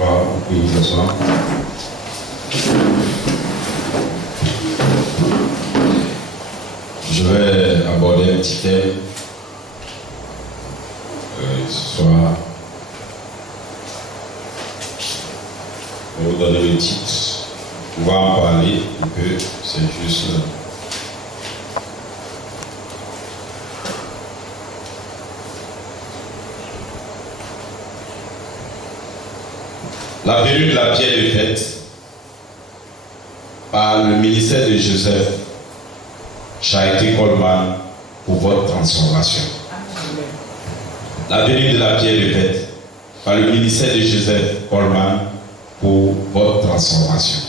Gloire, on peut s'asseoir. Je vais aborder un petit thème ce soir. Je vais vous donner le titre. On va en parler un peu, c'est juste. La venue de la pierre de fête par le ministère de Joseph Charité Coleman pour votre transformation. La venue de la pierre de fête par le ministère de Joseph Coleman pour votre transformation.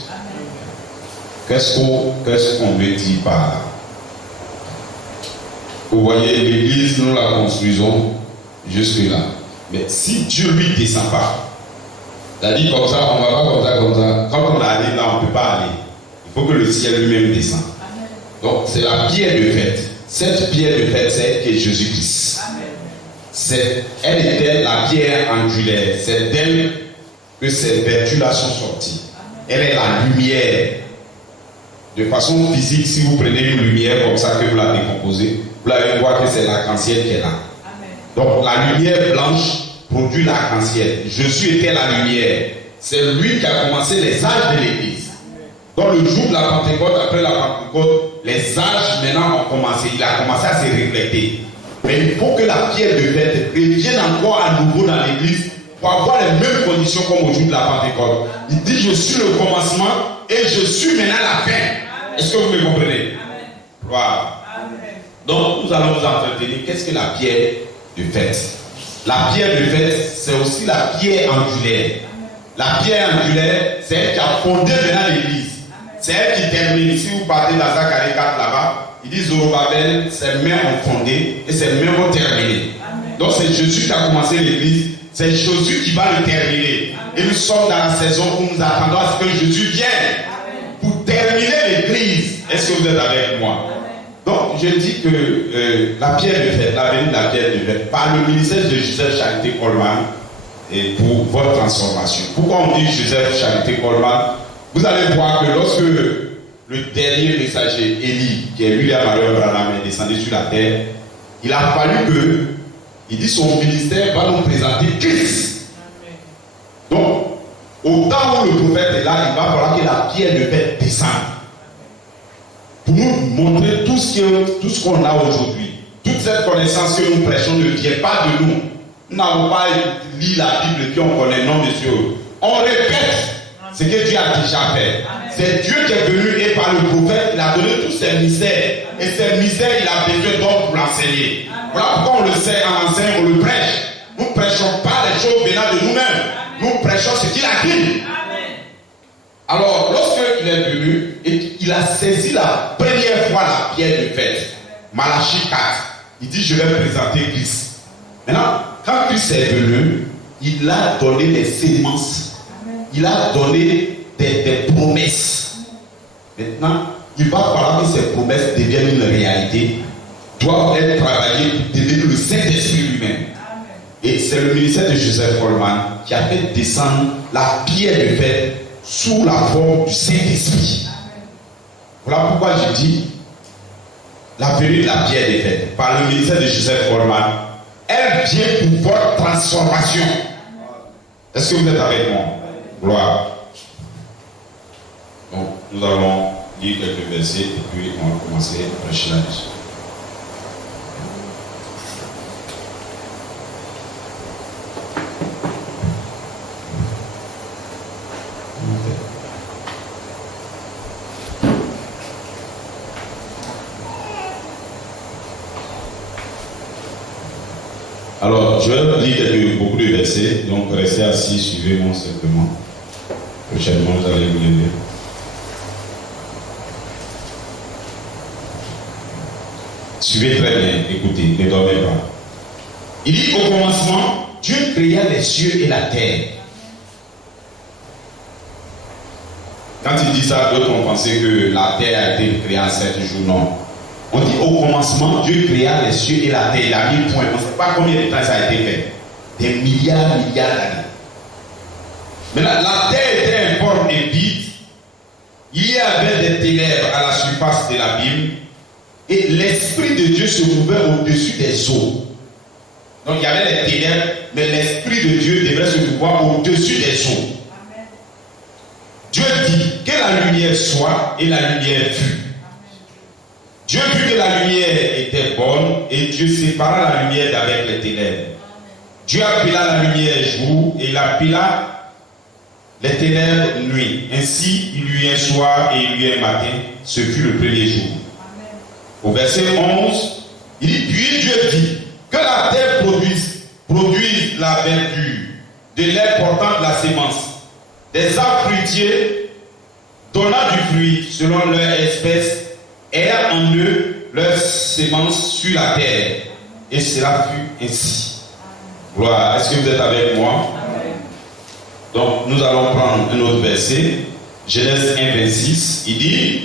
Qu'est-ce qu'on veut dire par là? Vous voyez, l'église, nous la construisons jusque-là. Mais si Dieu lui descend pas, c'est-à-dire comme ça, on ne va pas comme ça. Quand on arrive là, on ne peut pas aller. Il faut que le ciel lui-même descende. Donc, c'est la pierre de fête. Cette pierre de fête, c'est que Jésus-Christ. Elle était la pierre angulaire. C'est d'elle que ces vertus-là sont sorties. Elle est la lumière. De façon physique, si vous prenez une lumière comme ça, que vous la décomposez, vous allez voir que c'est l'arc-en-ciel qui est là. Donc, la lumière blanche produit l'arc-en-ciel. Jésus était la lumière. C'est lui qui a commencé les âges de l'Église. Dans le jour de la Pentecôte, après la Pentecôte, les âges maintenant ont commencé. Il a commencé à se refléter. Mais il faut que la pierre de fête revienne encore à nouveau dans l'Église pour avoir les mêmes conditions comme au jour de la Pentecôte. Il dit: je suis le commencement et je suis maintenant la fin. Est-ce que vous me comprenez? Voilà. Donc nous allons vous entretenir. Qu'est-ce que la pierre de fête? La pierre de fête, c'est aussi la pierre angulaire. La pierre angulaire, c'est elle qui a fondé maintenant l'Église. C'est elle qui termine. Si vous partez dans Zacharie 4 là-bas, il dit: Zorobabel, ses mains ont fondé et ses mains vont terminer. Donc c'est Jésus qui a commencé l'Église. C'est Jésus qui va le terminer. Et nous sommes dans la saison où nous attendons à ce que Jésus vienne pour terminer l'Église. Est-ce que vous êtes avec moi? Donc, je dis que la pierre de fête, la venue de la pierre de fête, par le ministère de Joseph Charité Coleman, et pour votre transformation. Pourquoi on dit Joseph Charité Coleman? Vous allez voir que lorsque le dernier messager, Élie, qui est William Marion Branham, est descendu sur la terre, il a fallu que, il dit, son ministère va nous présenter Christ. Donc, au temps où le prophète est là, il va falloir que la pierre de fête descende. Pour nous montrer tout ce qu'on a aujourd'hui. Toute cette connaissance que nous prêchons ne vient pas de nous. Nous n'avons pas lu la Bible et puis on connaît, non monsieur. On répète ce que Dieu a déjà fait. C'est Dieu qui est venu et par le prophète, il a donné tous ses mystères. Et ces mystères, il a besoin d'hommes pour l'enseigner. Voilà pourquoi on le sait, on enseigne, on le prêche. Nous ne prêchons pas les choses venant de nous-mêmes. Nous prêchons ce qu'il a dit. Alors, lorsqu'il est venu et qu'il a saisi la première fois la pierre de fête, Malachie 4, il dit: je vais présenter Christ. Maintenant, quand Christ est venu, il a donné des sémences. Il a donné des promesses. Maintenant, il va falloir que ces promesses deviennent une réalité, doivent être travaillées pour devenir le Saint-Esprit lui-même. Et c'est le ministère de Joseph Coleman qui a fait descendre la pierre de fête sous la forme du Saint-Esprit. Voilà pourquoi je dis la venue de la pierre de fête par le ministère de Joseph Coleman, elle vient pour votre transformation. Est-ce que vous êtes avec moi? Gloire. Donc, nous allons lire quelques versets et puis on va commencer à prêcher là-dessus. Alors, je vais lire beaucoup de versets, donc restez assis, suivez-moi simplement. Prochainement, vous allez vous lever. Suivez très bien, écoutez, ne dormez pas. Il dit: au commencement, Dieu créa les cieux et la terre. Quand il dit ça, d'autres ont pensé que la terre a été créée en 7 jours. Non. On dit au commencement, Dieu créa les cieux et la terre. Il a mis point. On ne sait pas combien de temps ça a été fait. Des milliards d'années. Maintenant, la terre était informe et vide. Il y avait des ténèbres à la surface de l'abîme. Et l'Esprit de Dieu se mouvait au-dessus des eaux. Donc il y avait les ténèbres, mais l'Esprit de Dieu devait se mouvoir au-dessus des eaux. Amen. Dieu dit que la lumière soit, et la lumière fut. Dieu vit que la lumière était bonne, et Dieu sépara la lumière d'avec les ténèbres. Amen. Dieu appela la lumière jour, et il appela les ténèbres nuit. Ainsi, il y eut un soir et il y eut un matin. Ce fut le premier jour. Amen. Au verset 11, il dit, puis Dieu dit, que la terre produise la verdure, de l'air portant de la sémence, des arbres fruitiers donnant du fruit selon leur espèce, ayant en eux leur sémence sur la terre. Et cela fut ainsi. Gloire. Est-ce que vous êtes avec moi? Amen. Donc nous allons prendre un autre verset. Genèse 1, 26. Il dit,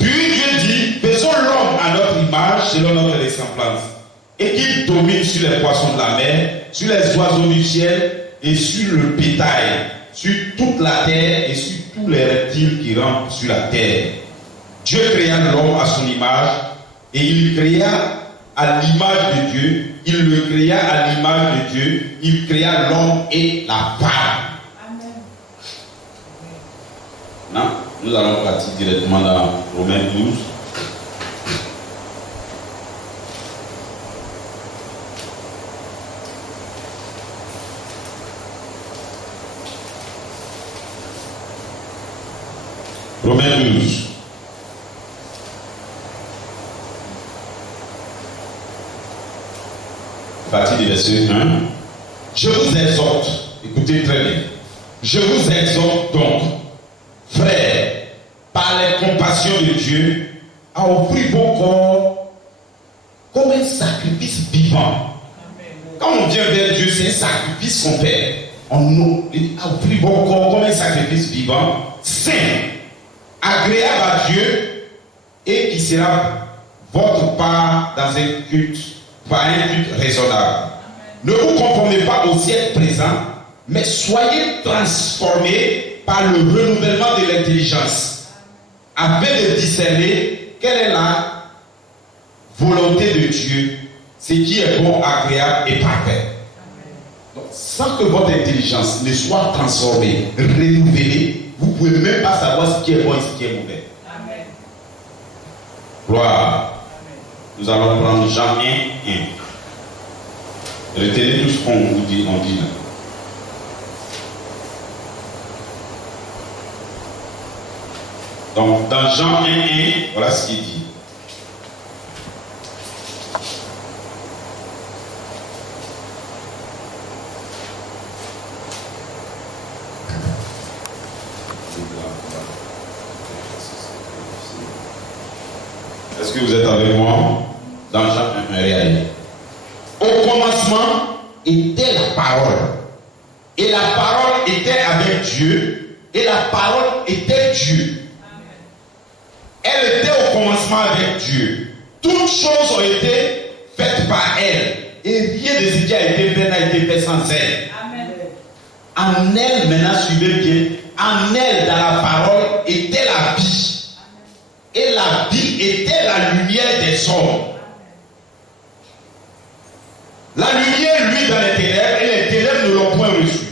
puis Dieu dit, faisons l'homme à notre image, selon notre ressemblance, et qu'il domine sur les poissons de la mer, sur les oiseaux du ciel, et sur le bétail, sur toute la terre, et sur tous les reptiles qui rampent sur la terre. Dieu créa l'homme à son image, et il créa à l'image de Dieu, il le créa à l'image de Dieu, il créa l'homme et la femme. Amen. Non, nous allons partir directement dans Romains 12. Romains 12. Partie du verset 1. Je vous exhorte, écoutez très bien. Je vous exhorte donc, frères, par les compassions de Dieu, à offrir vos corps comme un sacrifice vivant. Quand on vient vers Dieu, c'est un sacrifice qu'on fait. On offre vos corps comme un sacrifice vivant, saint, agréable à Dieu, et qui sera votre part dans un culte, par un culte raisonnable. Ne vous conformez pas au siècle présent, mais soyez transformés par le renouvellement de l'intelligence, afin de discerner quelle est la volonté de Dieu, ce qui est bon, agréable et parfait. Donc, sans que votre intelligence ne soit transformée, renouvelée, vous ne pouvez même pas savoir ce qui est bon et ce qui est mauvais. Amen. Gloire. Nous allons prendre Jean 1, 1. Retenez tout ce qu'on vous dit, on dit là. Donc, dans Jean 1, 1, voilà ce qu'il dit. Est-ce que vous êtes avec moi? Dans Jean 1, 1, réel. Au commencement était la parole. Et la parole était avec Dieu. Et la parole était Dieu. Elle était au commencement avec Dieu. Toutes choses ont été faites par elle. Et rien de ce qui a été fait n'a été fait sans elle. Amen. En elle, maintenant, suivez bien. En elle, dans la parole, était la vie. Et la vie était la lumière des hommes. La lumière, lui, dans les ténèbres, et les ténèbres ne l'ont point reçu.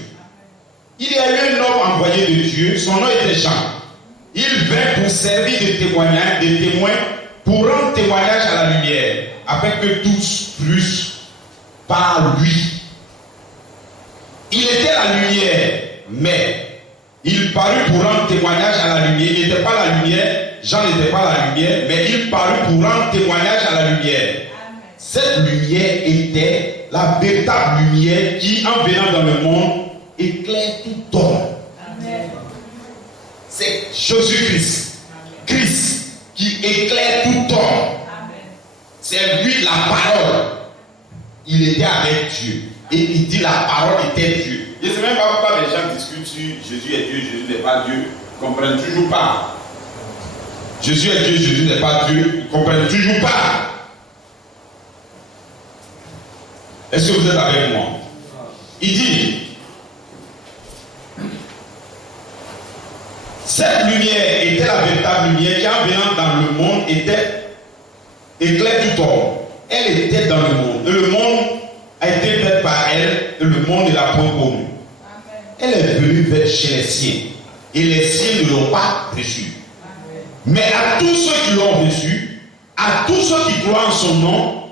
Il y a eu un homme envoyé de Dieu, son nom était Jean. Il vint pour servir de témoignage, de témoin, pour rendre témoignage à la lumière, afin que tous fussent par lui. Il était la lumière, mais il parut pour rendre témoignage à la lumière. Il n'était pas la lumière, Jean n'était pas la lumière, mais il parut pour rendre témoignage à la lumière. Cette lumière était la véritable lumière qui, en venant dans le monde, éclaire tout homme. C'est Jésus-Christ, Christ, qui éclaire tout homme. C'est lui la parole. Il était avec Dieu. Et il dit la parole était Dieu. Je ne sais même pas pourquoi les gens discutent sur Jésus est Dieu, Jésus n'est pas Dieu. Ils ne comprennent toujours pas. Jésus est Dieu, Jésus n'est pas Dieu. Ils ne comprennent toujours pas. Est-ce que vous êtes avec moi? Il dit, Cette lumière était la véritable lumière qui, en venant dans le monde, éclaire tout homme. Elle était dans le monde. Et le monde a été fait par elle, et le monde ne l'a point connue. Elle est venue chez les siens. Et les siens ne l'ont pas reçue. Mais à tous ceux qui l'ont reçue, à tous ceux qui croient en son nom,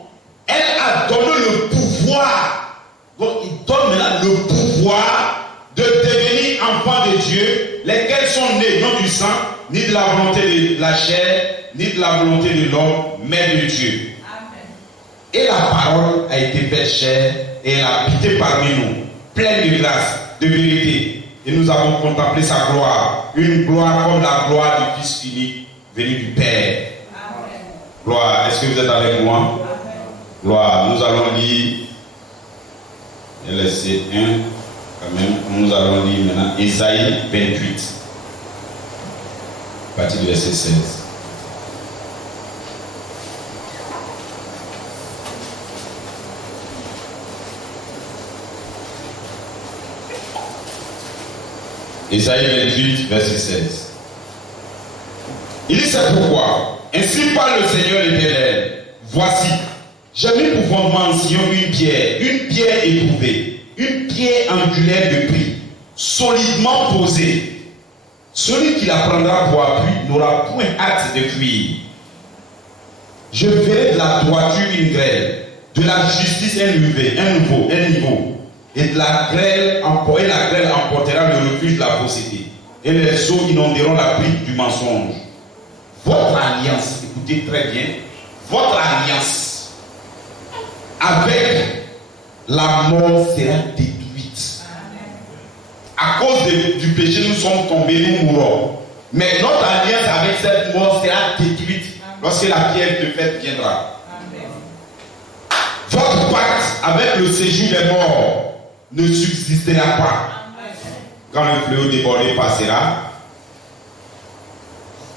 elle a donné le pouvoir. Donc il donne maintenant le pouvoir de devenir enfants de Dieu, lesquels sont nés non du sang, ni de la volonté de la chair, ni de la volonté de l'homme, mais de Dieu. Amen. Et la parole a été faite chair et elle a habité parmi nous, pleine de grâce, de vérité. Et nous avons contemplé sa gloire, une gloire comme la gloire du Fils unique venu du Père. Amen. Gloire, est-ce que vous êtes avec moi? Amen. Gloire, nous allons lire LSC 1, quand même, nous allons lire maintenant Ésaïe 28, à partir du verset 16. Ésaïe 28, verset 16. Il dit: c'est pourquoi, ainsi parle le Seigneur l'Éternel. Voici, j'ai mis pour fondement en Sion une pierre éprouvée, une pierre angulaire de prix, solidement posée. Celui qui la prendra pour appui n'aura point hâte de fuir. Je ferai de la droiture une grêle, de la justice un niveau. Et la grêle emportera le refuge de la fausseté. Et les eaux inonderont la brique du mensonge. Votre alliance, écoutez très bien, votre alliance avec la mort sera détruite. À cause du péché, nous sommes tombés, nous mourrons. Mais notre alliance avec cette mort sera détruite lorsque la pierre de fête viendra. Votre pacte avec le séjour des morts ne subsistera pas. Quand le fléau débordé passera,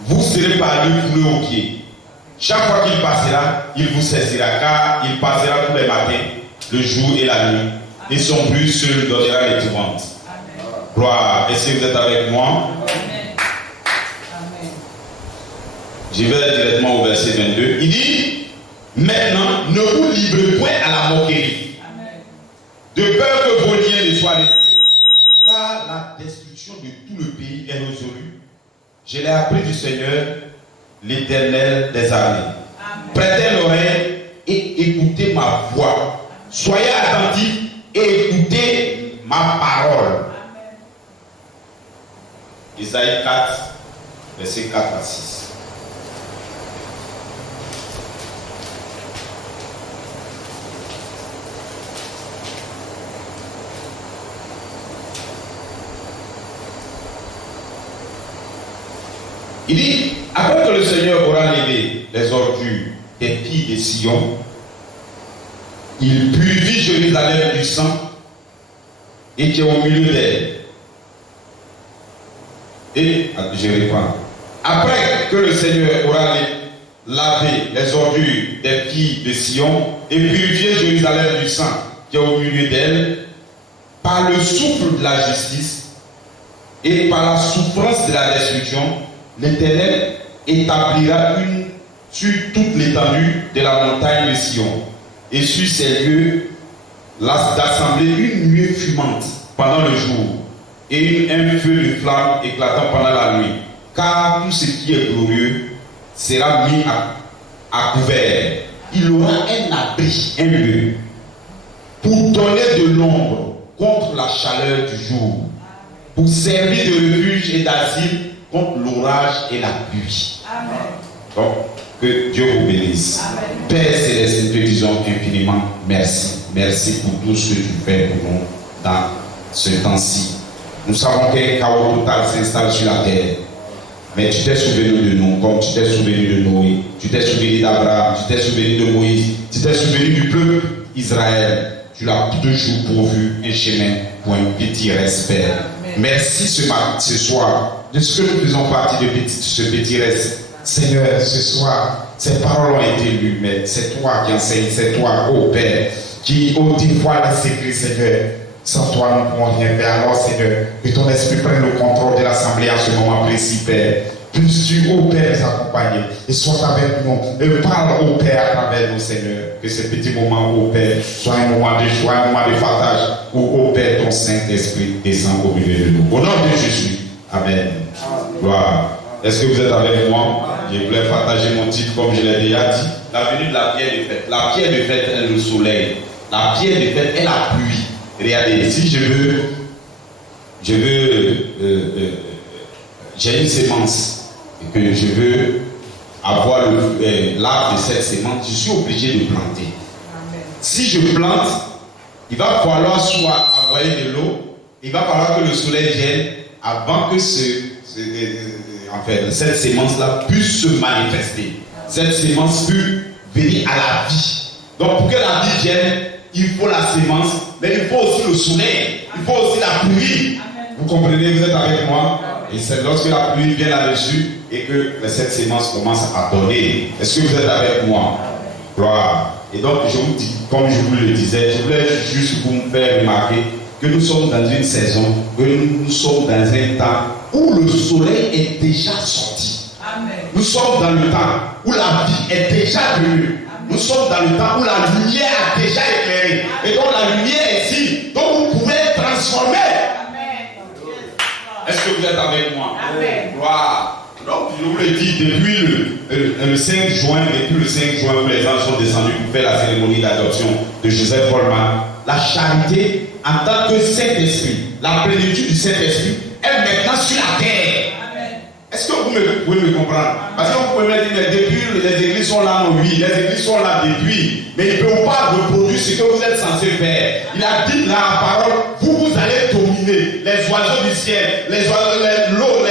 vous serez par lui foulé aux pieds. Chaque fois qu'il passera, il vous saisira, car il passera tous les matins, le jour et la nuit, et son bruit seul donnera l'épouvante. Gloire, est-ce que vous êtes avec moi? Amen. Je vais directement au verset 22. Il dit: maintenant, ne vous livrez point à la moquerie, de peur que vos liens ne soient restés, car la destruction de tout le pays est résolue. Je l'ai appris du Seigneur, l'Éternel des armées. Prêtez l'oreille et écoutez ma voix. Soyez attentifs et écoutez ma parole. Isaïe 4, versets 4 à 6. Il dit: après que le Seigneur aura levé les ordures des filles de Sion, il purifie Jérusalem du sang et qui est au milieu d'elle. Et, je reprends. Après que le Seigneur aura lavé les ordures des filles de Sion et purifié Jérusalem du sang qui est au milieu d'elle, par le souffle de la justice et par la souffrance de la destruction, l'Éternel établira sur toute l'étendue de la montagne de Sion et sur ces lieux d'assembler une nuée fumante pendant le jour et un feu de flamme éclatant pendant la nuit, car tout ce qui est glorieux sera mis à couvert. Il aura un abri, un lieu, pour donner de l'ombre contre la chaleur du jour, pour servir de refuge et d'asile contre l'orage et la pluie. Amen. Donc, que Dieu vous bénisse. Amen. Père Céleste, nous te disons infiniment merci. Merci pour tout ce que tu fais pour nous dans ce temps-ci. Nous savons qu'un chaos total s'installe sur la terre. Mais tu t'es souvenu de nous, comme tu t'es souvenu de Noé. Tu t'es souvenu d'Abraham, tu t'es souvenu de Moïse. Tu t'es souvenu du peuple Israël. Tu l'as toujours pourvu un chemin pour un petit respect. Amen. Merci ce soir de ce que nous faisons partie de ce petit reste. Seigneur, ce soir, ces paroles ont été lues, mais c'est toi qui enseignes, c'est toi, ô Père, qui dévoile le secret, Seigneur. Sans toi, nous ne pouvons rien faire. Alors, Seigneur, que ton esprit prenne le contrôle de l'assemblée en ce moment précis, Père. Puisses-tu, ô Père, nous accompagner et sois avec nous. Et parle, ô Père, à travers nous, Seigneur. Que ce petit moment, ô Père, soit un moment de joie, un moment de partage, où, ô Père, ton Saint-Esprit descend au milieu de nous. Au nom de Jésus. Amen. Gloire. Est-ce que vous êtes avec moi? Je voulais partager mon titre comme je l'ai déjà dit. La venue de la pierre de fête. La pierre de fête est le soleil. La pierre de fête est la pluie. Regardez, si j'ai une sémence et que je veux avoir l'arbre de cette sémence, je suis obligé de planter. Amen. Si je plante, il va falloir soit envoyer de l'eau, il va falloir que le soleil vienne avant que cette sémence-là puisse se manifester. Cette sémence peut venir à la vie. Donc pour que la vie vienne, il faut la sémence, mais il faut aussi le soleil, il faut aussi la pluie. Amen. Vous comprenez, vous êtes avec moi? Et c'est lorsque la pluie vient là-dessus et que cette sémence commence à donner. Est-ce que vous êtes avec moi? Gloire. Et donc, je vous dis, comme je vous le disais, je voulais juste vous faire remarquer que nous sommes dans une saison, que nous sommes dans un temps où le soleil est déjà sorti. Amen. Nous sommes dans le temps où la vie est déjà venue. Nous sommes dans le temps où la lumière a déjà éclairé. Et donc la lumière est ici. Donc vous pouvez être transformé. Est-ce que vous êtes avec moi? Amen. Gloire. Donc je vous le dis, depuis le 5 juin, les gens sont descendus pour faire la cérémonie d'adoption de Joseph Polman. La charité en tant que Saint-Esprit, la plénitude du Saint-Esprit est maintenant sur la terre. Est-ce que vous pouvez me comprendre? Parce que vous pouvez me dire, depuis les églises sont là, non, oui, les églises sont là depuis, mais ils ne peuvent pas reproduire ce que vous êtes censé faire. Il a dit dans la parole, vous allez dominer les oiseaux du ciel, les oiseaux, l'eau,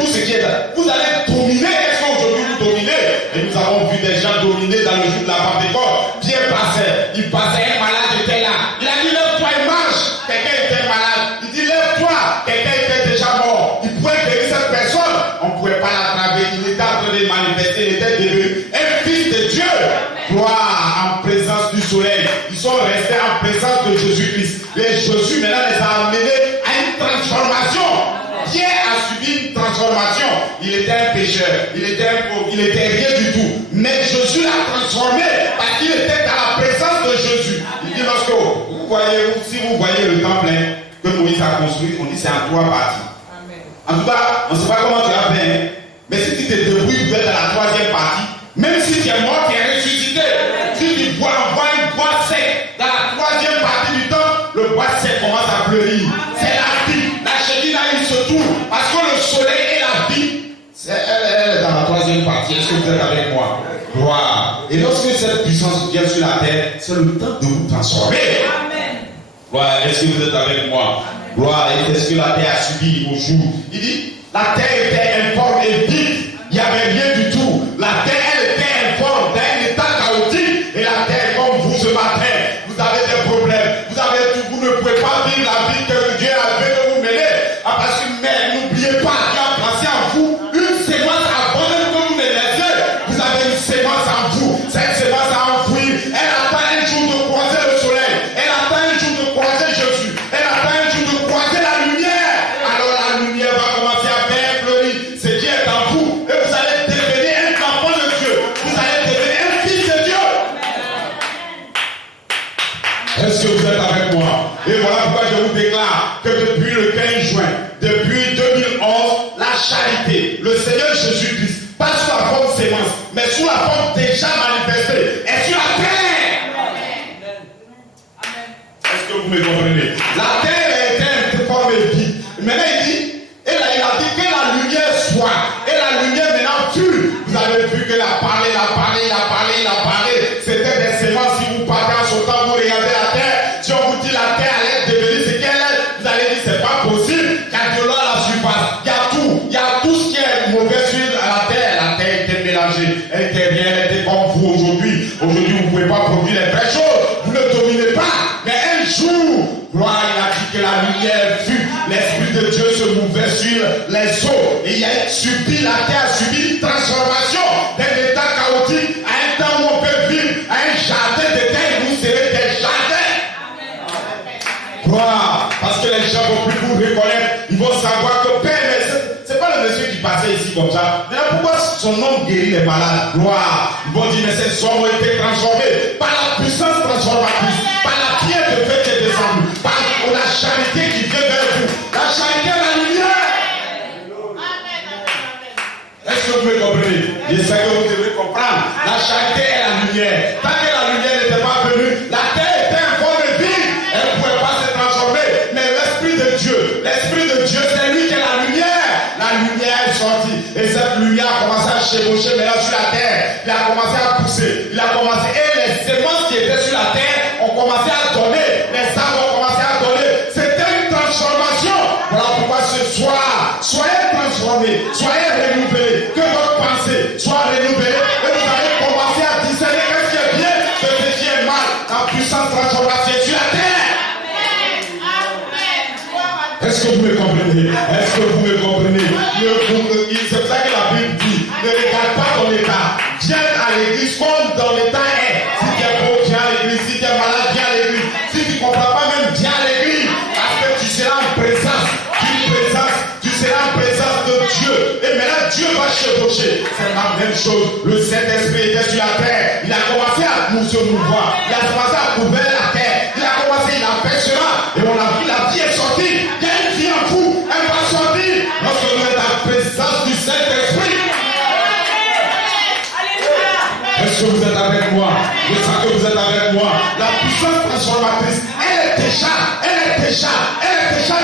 tout ce qui est là. Vous allez dominer. Est-ce qu'aujourd'hui vous dominez? Et nous avons vu des gens dominer dans le jour de la Pentecôte. Pierre passait, il passait, un malade était là. Il a dit, lève-toi et marche. Quelqu'un était malade. Il dit, lève-toi. Quelqu'un était déjà mort. Il pouvait guérir cette personne. On ne pouvait pas l'attraper, il était en train de manifester, il était devenu un fils de Dieu. Gloire en présence du soleil. Ils sont restés en présence de Jésus-Christ. Jésus maintenant les a amenés à une transformation. Pierre a subi une transformation. Il était un pécheur, il était un pauvre, il était rien du tout. Mais Jésus l'a transformé parce qu'il était dans la présence de Jésus. Il dit lorsque si vous voyez le temple que Moïse a construit, on dit c'est en 3 parties. En tout cas, on ne sait pas comment tu as fait, hein? Mais si tu te débrouilles, tu es dans la 3e partie. Même si tu es mort, tu es ressuscité. Si tu bois un bois sec, dans la 3e partie du temps, le bois sec commence à fleurir. C'est la vie. La chédina, il se tourne. Parce que le soleil et la vie, elle est dans la 3e partie. Est-ce que vous êtes avec moi? Gloire. Et lorsque cette puissance vient sur la terre, c'est le temps de vous transformer. Amen. Gloire. Est-ce que vous êtes avec moi? Gloire, et c'est ce que la terre a subi au jour. Il dit, la terre était informe et vide. Il n'y avait rien du tout. La terre, elle était informe, dans un état chaotique. Et la terre, comme vous ce matin, vous avez des problèmes. Vous avez tout, vous ne pouvez pas vivre la vie que Dieu avait de vous mener. Parce que, mais n'oubliez pas, Dieu a placé en vous une sémence avant même que vous ne naissez. Vous avez une sémence en vous. Cette sémence a enfoui. Elle attend un jour de croiser le soleil. Elle attend un jour de croiser Jésus. Elle attend un jour de croiser la lumière. Alors la lumière va commencer à faire fleurir. Ce qui est en vous. Et vous allez devenir un enfant de Dieu. Vous allez devenir un fils de Dieu. Est-ce que vous êtes avec moi? Et voilà pourquoi je vous déclare que depuis le 15 juin, depuis 2011, la charité, le Seigneur Jésus-Christ, pas sous la forme sémence, mais sous la forme déjà manifestée, est sur la terre. Est-ce que vous me comprenez? La terre était informée vie. Maintenant il dit, il a dit que la lumière soit. Et la lumière maintenant fut. Vous avez vu qu'il a parlé, il a parlé. C'était des sémences. Si vous partez en sautant, vous regardez la terre. Si on vous dit la terre allait devenir ce qu'elle est, vous allez dire c'est pas possible. Il y a de l'eau à la surface. Il y a tout ce qui est mauvais sur la terre. La terre était mélangée. Elle était bien, elle était comme vous aujourd'hui. Aujourd'hui, vous ne pouvez pas produire les vraies choses. Vous ne dominez pas. Mais un jour, gloire, il a dit que la lumière fut. L'Esprit de Dieu se mouvait sur les eaux. Et il a subi, la terre a subi une transformation d'un état chaotique à un temps où on peut vivre à un jardin de terre. Vous serez des jardins. Gloire. vont plus vous reconnaître. Ils vont savoir que Père, c'est pas le monsieur qui passait ici comme ça. Mais pourquoi son nom guérit les malades? Gloire. Ils vont dire, mais ces hommes ont été transformés par la puissance transformatrice, par la pierre de feu qui est descendue, par la charité qui vient vers vous. La charité est la lumière. Est-ce que vous me comprenez? J'espère que vous devez comprendre. La charité est la lumière. Tant que la lumière n'était pas venue, la terre était en forme vide. Elle ne pouvait pas se transformer. Mais l'Esprit de Dieu, c'est lui qui est la lumière. La lumière est sortie. Et cette lumière a commencé à chevaucher maintenant sur la terre. Il a commencé à pousser. Il a commencé. Et les semences qui étaient sur la terre ont commencé à donner. Les arbres ont commencé à donner. C'était une transformation. Voilà pourquoi ce soir, soyez transformés, soyez renouvelés. Que votre pensée soit renouvelée. Et vous allez commencer à discerner ce qui est bien de ce qui est mal. La puissance transformatrice sur la terre. Est-ce que vous me comprenez? Est-ce que vous me comprenez? C'est pour ça que la Bible dit, ne regarde pas ton état. Viens à l'église comme ton état est. Si tu es beau, viens à l'église. Si tu es malade, viens à l'église. Si tu ne comprends pas même, viens à l'église. Parce que tu seras en présence tu seras en présence de Dieu. Et maintenant, Dieu va chevaucher. C'est la même chose. Le Saint-Esprit était sur la terre. Il a commencé à nous se mouvoir. Il a commencé à couvrir la terre. Il a commencé, il a fait cela. Et on a vu la vie est sortie. Il y a une vie en vous. Elle va sortir. Lorsque vous êtes en présence du Saint-Esprit. Est-ce que vous êtes avec moi? Je sens que vous êtes avec moi. La puissance transformatrice, elle est déjà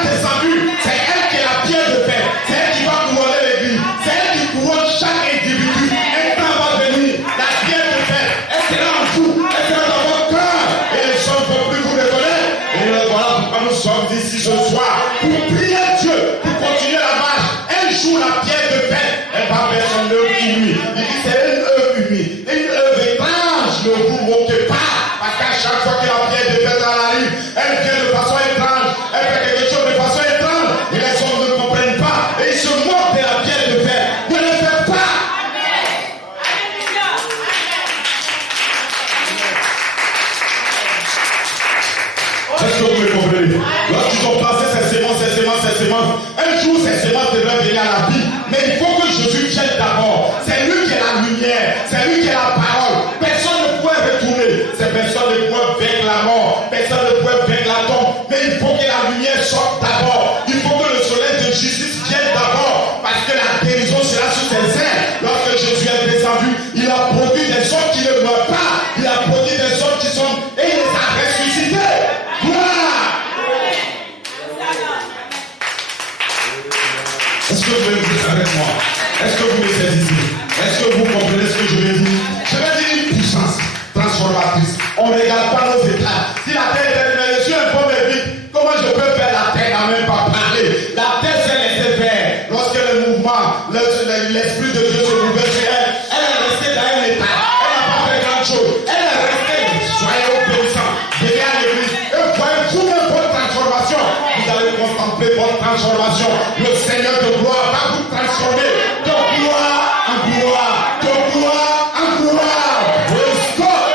descendue. C'est elle qui est la pierre de fer. C'est elle qui va couronner l'église. C'est elle qui couronne chaque individu. Un temps va venir. La pierre de fer, elle sera en vous. Elle sera dans votre cœur. Et les gens ne vont plus vous reconnaître. Et voilà pourquoi nous sommes ici ce soir. Pour prier Dieu, pour continuer la marche. Un jour, la pierre de fer, elle va faire son œuvre humide. Il dit c'est une œuvre humide. Une œuvre étrange. Ne vous moquez pas. Parce qu'à chaque fois que la pierre de fer arrive, elle vient de façon étrange. Elle fait quelque chose de façon étrange. Et les hommes ne comprennent pas. Et ils se moquent de la pierre de fer. Ne le faites pas. Est-ce que vous me comprenez? Lorsqu'ils ont passé ces sémences, un jour ces sémences devraient venir à la vie. Mais il faut que Jésus vienne d'abord. C'est lui qui est la lumière. C'est lui qui est la parole. Personne ne pouvait retourner. Ces personnes ne pouvaient vaincre la mort. Personne ne pouvait vaincre la tombe. Mais il faut que la lumière sorte d'abord. Il faut que le soleil de justice vienne d'abord. Parce que la guérison sera sur ses ailes. Lorsque Jésus est descendu, il a produit des hommes qui ne meurent pas. Il a produit des hommes qui sont... Et il les a ressuscités. Gloire! Est-ce que vous êtes avec moi? Est-ce que vous me saisissez? Est-ce que vous comprenez ce que je vais dire? Je vais dire une puissance transformatrice. On ne regarde pas nos états. Si la terre est mais je suis un peu vite, comment je peux faire la terre n'a même pas parlé? La terre s'est laissée faire. Lorsque le mouvement, l'Esprit de Dieu se mouvait sur elle, elle est restée dans un état. Elle n'a pas fait grand chose. Elle est restée. Soyez obéissants. Venez à l'église. Et voyez vous-même votre transformation. Vous allez contempler votre transformation. Le Seigneur de gloire va vous transformer de gloire en gloire, de gloire en gloire. Praise God.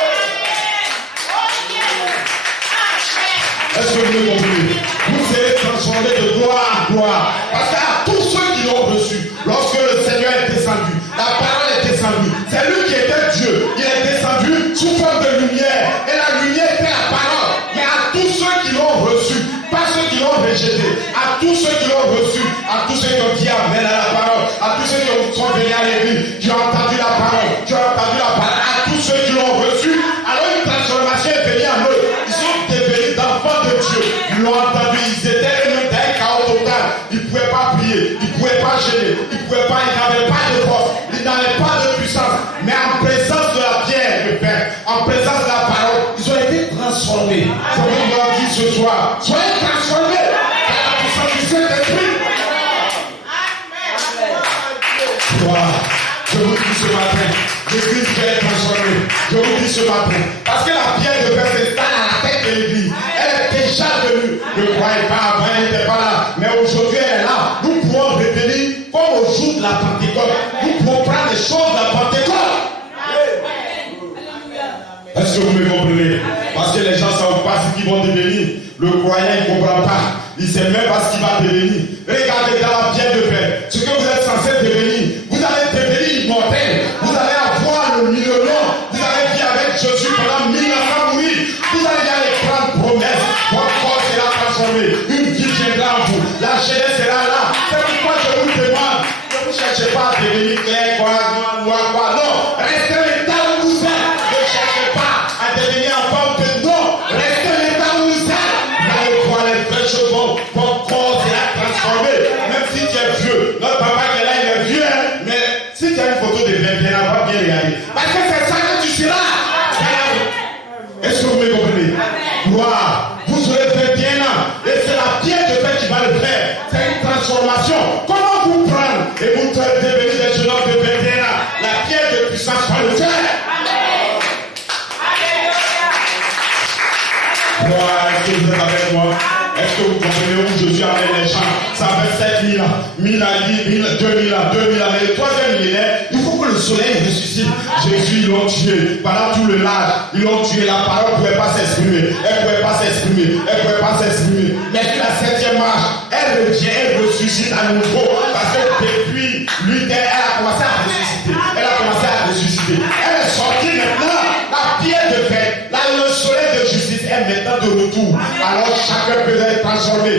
Est-ce que vous me comprenez? Vous serez transformés de gloire en gloire. Parce qu'à tous ceux qui l'ont reçu, lorsque le Seigneur est descendu, la parole est descendue. C'est lui qui était Dieu. Il est descendu sous forme de lumière. Et la lumière était la parole. Mais à tous ceux qui l'ont reçu, pas ceux qui l'ont rejeté, à tous ceux qui l'ont reçu, à tous ceux qui ont dit amen à la parole, à tous ceux qui sont venus à l'église, qui ont entendu la parole, à tous ceux qui l'ont reçu, alors une transformation est venue en eux. Ils sont devenus d'enfants de Dieu. Ils l'ont entendu, ils étaient eux-mêmes dans un chaos total. Ils ne pouvaient pas prier, ils ne pouvaient pas gêner, ils n'avaient pas de force, ils n'avaient pas de puissance. Mais en présence de la pierre de fer, en présence de la parole, ils ont été transformés. C'est ce qu'on leur dit ce soir. Soyez transformés par la puissance du Saint-Esprit. Je vous dis ce matin, l'église va être transformée. Je vous dis ce matin, parce que la pierre de fer s'installe à la tête de l'église. Elle est déjà venue. Ne croyez pas, avant elle n'était pas là. Mais aujourd'hui elle est là. Nous pouvons revenir comme au jour de la Pentecôte. Nous pouvons prendre les choses de la Pentecôte. Est-ce que vous me comprenez? Parce que les gens ne savent pas ce qu'ils vont devenir. Le croyant, il ne comprend pas. Il ne sait même pas ce qu'il va devenir. Regardez dans la pierre de paix. Ce que vous êtes censé devenir, vous allez devenir immortel. Vous allez avoir le million. Vous allez vivre avec Jésus pendant 1000 ans sans mourir. Vous allez aller prendre promesse. Votre corps sera transformé. Une vie viendra en vous. La jeunesse sera là. C'est pourquoi je vous demande. Ne vous cherchez pas à devenir clair, quoi, noir, quoi. Non. Restez l'état où vous êtes. Ne cherchez pas à devenir en forme de non. Restez l'état où vous êtes. Vous allez voir les vraies choses. Votre corps sera transformé. Même si tu es vieux. Notre papa qui est là, il est vieux. Hein? Mais si tu as une photo de 21 ans, va bien regarder. Parce que c'est ça que tu seras. Est-ce que vous me comprenez? Gloire. Vous aurez 21 ans. Et c'est la pierre de paix qui va le faire. C'est une transformation. Comment vous prendre et vous devenir des jeunes hommes de 21 ans? La pierre de puissance va le faire. Gloire. Est-ce que vous êtes avec moi? Est-ce que vous comprenez où Jésus amène les gens? Ça fait 7000 ans, 1000 ans, 2000 ans, 2000 ans. Mais le troisième millénaire, il faut que le soleil ressuscite. Jésus, ils l'ont tué. Pendant tout le large, ils l'ont tué. La parole ne pouvait pas s'exprimer. Elle ne pouvait pas s'exprimer. Elle ne pouvait pas s'exprimer. Mais sur la 7e marche, elle revient, elle ressuscite à nouveau. Parce que depuis lui, elle a commencé à ressusciter. Elle a commencé à ressusciter. Elle est sortie maintenant. La pierre de fête, là, le soleil de justice est maintenant de retour. Alors chacun peut être transformé.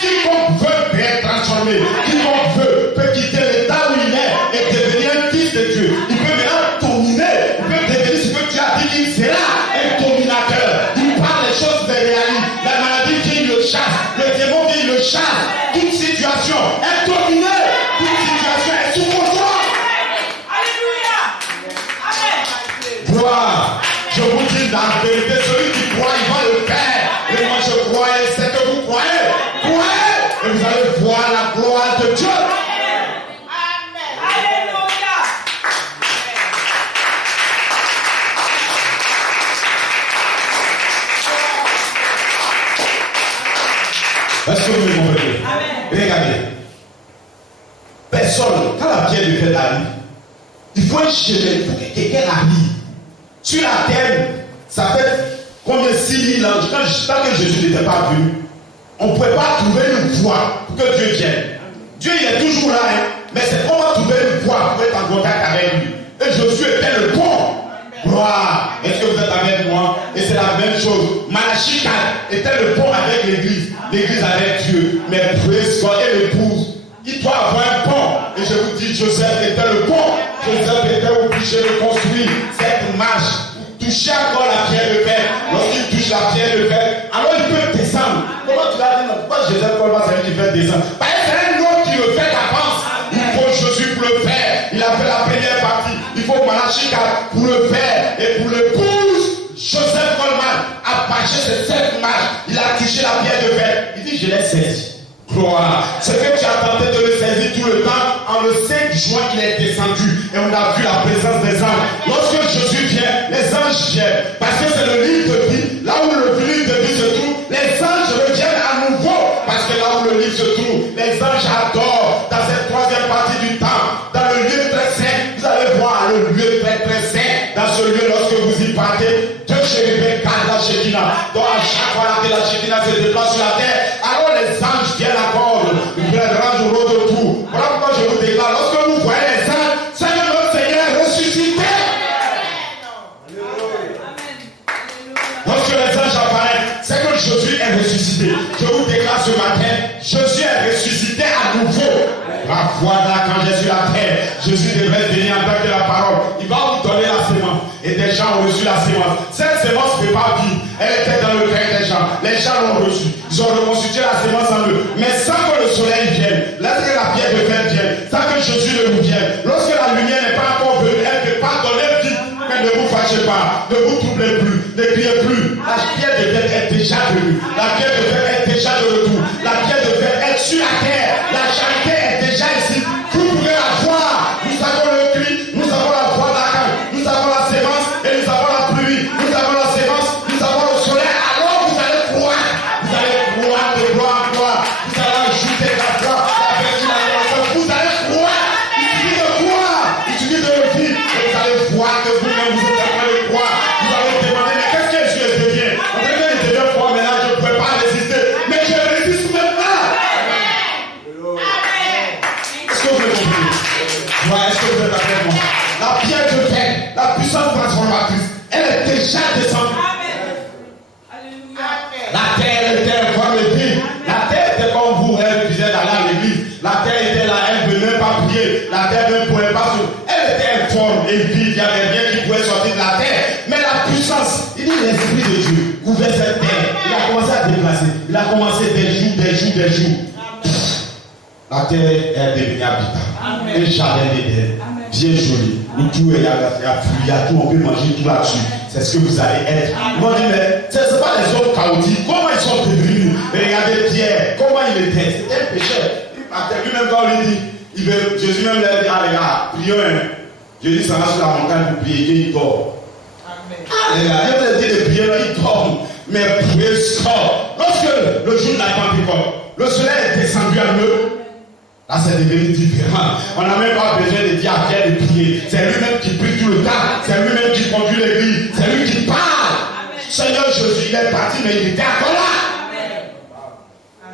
Quiconque veut être transformé. Quiconque peut quitter l'état où il est et devenir un fils de Dieu. Il peut maintenant dominer. Il peut devenir ce que tu as dit qu'il sera un dominateur. Il parle des choses de réalité. La maladie qui le chasse. Le démon qui le chasse. Toute situation est dominée. Toute situation est sous contrôle. Alléluia. Amen. Gloire. Je vous dis la vérité, celui qui croit, il va le faire. Et moi je crois, et c'est que vous croyez. Croyez, et vous allez voir la gloire de Dieu. Amen. Alléluia. Est-ce que vous me comprenez? Regardez. Personne, quand la pierre de fête arrive, il faut un chemin, il faut que quelqu'un arrive. Sur la terre, ça fait combien 6000 ans, tant que Jésus n'était pas venu, on ne pouvait pas trouver une voie pour que Dieu vienne. Dieu il est toujours là, hein, mais c'est comment trouver une voie pour être en contact avec lui. Et Jésus était le pont. Gloire. Est-ce que vous êtes avec moi? Et c'est la même chose. Malachie 4 était le pont avec l'église. L'église avec Dieu. Mais praise God et l'épouse. Il doit avoir un pont. Et je vous dis, Joseph était le pont. Joseph était obligé de construire cette marche pour toucher encore la pierre de fer. Lorsqu'il touche la pierre de fer, alors il peut descendre. Comment tu l'as dit? Pourquoi Joseph Paul va celui qui fait descendre? Parce que c'est un autre qui le fait d'avance. Il faut Jésus pour le faire. Il a fait la première partie. Il faut Malachie 4 pour le faire. Et pour l'épouse, Joseph Coleman a marché ces 7 marches. Il a touché la pierre de fer. Il dit, je l'ai saisi. Gloire. C'est que tu as tenté de le saisir tout le temps. En le 5 juin, il est descendu. Et on a vu la présence des anges. Lorsque Jésus vient, les anges viennent. Parce que c'est le livre de vie. Là où le livre de vie se trouve, les anges reviennent à nouveau. Parce que là où le livre se trouve, les anges adorent. Dans cette 3e partie du temps, dans le lieu très saint, vous allez voir le lieu très très saint. Dans ce lieu, lorsque vous y partez, Dieu chérubins gardent la Shekinah. Donc à chaque fois que la Shekinah se déplace sur la terre, alors les anges viennent encore. Ils viennent rendre au retour. Voilà pourquoi je vous déclare, lorsque vous voyez les anges, c'est que notre Seigneur est ressuscité. Lorsque les anges apparaissent, c'est que Jésus est ressuscité. Je vous déclare ce matin, Jésus est ressuscité à nouveau. La voilà quand j'ai sur la terre, Jésus devrait venir en tant que la parole. Il va vous donner la sémence. Et des gens ont reçu la sémence. Cette sémence ne peut pas vivre. Elle était dans le cœur des gens. Les gens l'ont reçue. Ils ont reconstitué la sémence en eux. Mais sans que le soleil vienne, lorsque la pierre de fer vienne, sans que Jésus ne vous vienne, lorsque la lumière n'est pas encore venue, elle ne peut pas donner vie. Mais ne vous fâchez pas, ne vous troublez plus, ne criez plus. La pierre de fer est déjà venue. La pierre de fer est déjà de retour. La pierre de fer est sur la terre. La charité est déjà ici. Vous pouvez la voir. Nous avons le cri, nous avons la voix d'Akan, nous avons la sémence et nous avons la pluie. Nous avons la sémence, nous avons le soleil. Alors vous allez croire. Vous allez croire de gloire en gloire. Vous allez ajouter la foi, la vertu, la connaissance. Vous allez croire. Il suffit de croire. Il suffit de le vivre. Et vous allez voir que vous-même vous êtes en train de croire. Vous allez demander, mais qu'est-ce que Jésus devient? On devient fort, mais là je Est-ce que vous êtes avec moi? La pierre de paix, la puissance transformatrice, elle est déjà descendue. La terre était comme l'église. La terre était comme vous, elle disait d'aller à l'église. La terre était là, elle ne venait pas prier. La terre ne pouvait pas se. Elle était informe et vide, il y avait rien qui pouvait sortir de la terre. Mais la puissance, il dit l'Esprit de Dieu couvert cette terre. Il a commencé à déplacer. Il a commencé des jours. La terre est devenue habitable. Un jardin d'Éden, bien joli. Où tout est, il y a tout, on peut manger tout là-dessus. C'est ce que vous allez être. Ils m'ont dit, mais ce n'est pas les hommes chaotiques. Comment ils sont devenus? Regardez Pierre, comment il était. C'était un pécheur. Lui-même, quand on lui dit, Jésus même lui a dit, ah les gars, prions. Jésus s'en va sur la montagne pour prier, il dort. Ah les gars, il vous a dit de prier, il dort. Mais priez sort. Lorsque le jour de la Pentecôte, le soleil est descendu à eux. Là, c'est devenu différent. On n'a même pas besoin de dire à Pierre de prier. C'est lui-même qui prie tout le temps. C'est lui-même qui conduit l'église. C'est lui qui parle. Seigneur Jésus, il est parti, mais il était encore là.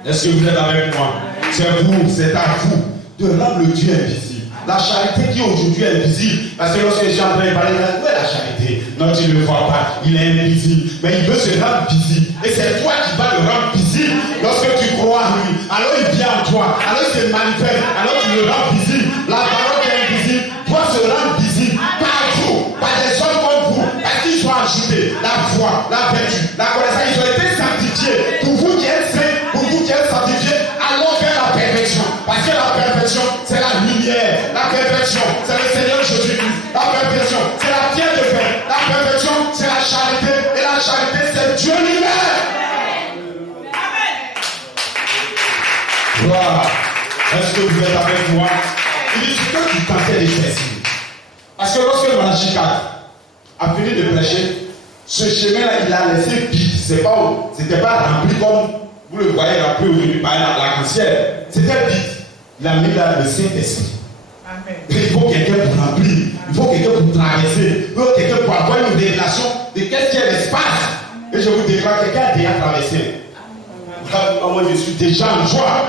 Est-ce que vous êtes avec moi? C'est vous, c'est à vous de rendre le Dieu invisible. La charité qui aujourd'hui est visible. Parce que lorsque j'ai en train de parler, où est la charité? Non, tu ne le vois pas. Il est invisible. Mais il veut se rendre visible. Et c'est toi qui vas le rendre visible. Lorsque tu crois en lui, alors il vient en toi. Alors il se manifeste. Alors tu le rends visible. La parole qui est invisible doit se rendre visible par vous, par des hommes comme vous. Parce qu'ils sont ajoutés la foi, la vertu, la connaissance. Ils ont été sanctifiés. Pour vous qui êtes saints, pour vous qui êtes sanctifiés, allons vers la perfection. Parce que la perfection, c'est la lumière. La perfection, c'est le Seigneur Jésus-Christ. La perfection, c'est la pierre de paix. La perfection, c'est la charité. Et la charité, c'est Dieu lui-même. Gloire. Est-ce que vous êtes avec moi? Il dit, c'est toi qui tentais de faire. Parce que lorsque le Malachie 4 a fini de prêcher, ce chemin-là, il l'a laissé vide. C'était pas rempli comme vous le voyez rempli aujourd'hui par l'arc-en-ciel. C'était vide. Il a mis là le Saint-Esprit. Il faut quelqu'un pour remplir. Il faut quelqu'un pour traverser. Il faut quelqu'un pour avoir une révélation de qu'est-ce qu'il y a l'espace. Et je vous déclare, quelqu'un a déjà traversé. Moi, je suis déjà en joie.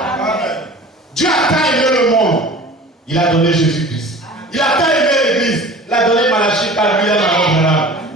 Dieu a tant aimé le monde. Il a donné Jésus-Christ. Il a tant aimé l'église. Il a donné Malachie car lui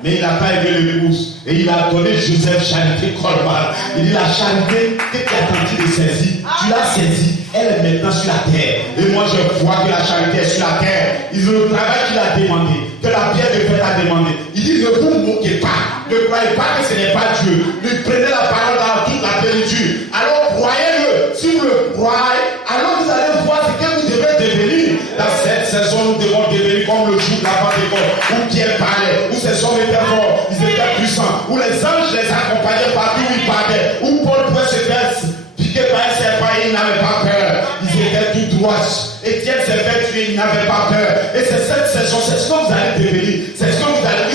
mais il n'a pas aimé l'épouse. Et il a donné Joseph Charité Colman. Il dit la charité que tu as tenté de saisir, tu l'as saisie. Elle est maintenant sur la terre. Et moi je vois que la charité est sur la terre. Il dit le travail qu'il a demandé, que la pierre de paix a demandé. Il dit ne vous moquez pas. Ne croyez pas que ce n'est pas Dieu. Ne prenez la parole dans toute la plénitude. Alors croyez-le. Si vous le croyez, alors vous allez voir ce que vous devez devenir. Dans cette saison, nous devons devenir comme le jour de la Pentecôte, où Pierre parlait, où ces hommes étaient forts, ils étaient puissants, où les anges les accompagnaient partout où ils parlaient, où Paul pouvait se faire piquer par un serpent et il n'avait pas peur. Ils étaient tout droits. Étienne s'est fait tuer, il n'avait pas peur. Et c'est cette saison, c'est ce que vous allez devenir. C'est ce que vous allez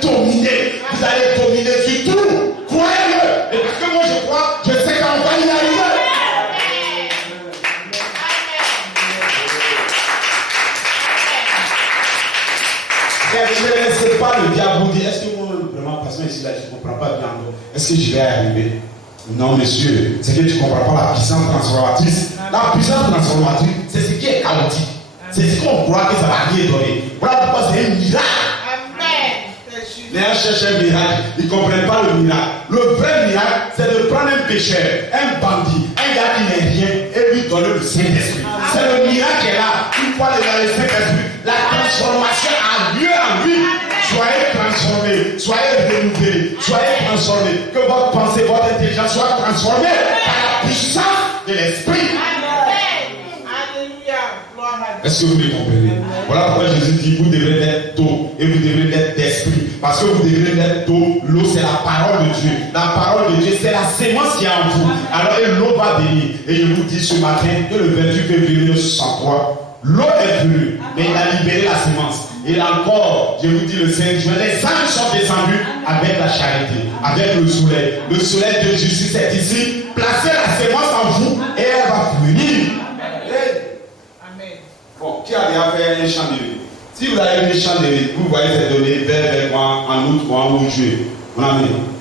dominer. Vous allez dominer sur tout. Croyez-le. Et parce que moi je crois, je sais qu'on va y arriver. Ne laissez pas le diable vous dire, est-ce que moi, vraiment, parce que ici, là, je ne comprends pas bien. Est-ce que je vais arriver? Non, monsieur, c'est que tu ne comprends pas la puissance transformatrice. La puissance transformatrice, c'est ce qui est chaotique. C'est ce qu'on croit que ça va rien donner. Voilà pourquoi c'est un miracle. Les gens cherchent un miracle, ils ne comprennent pas le miracle. Le vrai miracle, c'est de prendre un pécheur, un bandit, un gars qui n'est rien, et lui donner le Saint-Esprit. C'est le miracle qui est là. Une fois le Saint-Esprit, la transformation a lieu en lui. Soyez transformés, soyez renouvelés, soyez transformés. Que votre pensée, votre intelligence soit transformée par la puissance de l'Esprit. Est-ce que vous me comprenez? Voilà pourquoi Jésus dit, vous devrez être d'eau et vous devrez être d'esprit. Parce que vous devrez être d'eau, l'eau c'est la parole de Dieu. La parole de Dieu c'est la sémence qui est en vous. Alors l'eau va venir. Et je vous dis ce matin que le 28 février 1963, l'eau est venue, mais il a libéré la sémence. Et là encore, je vous dis le 5 juin, les anges sont descendus avec la charité, avec le soleil. Le soleil de justice est ici. Placez la sémence en vous et elle va venir. Bon, qui a déjà fait un champ de riz? Si vous avez un champ de riz, vous voyez ces données vers en août ou en juillet.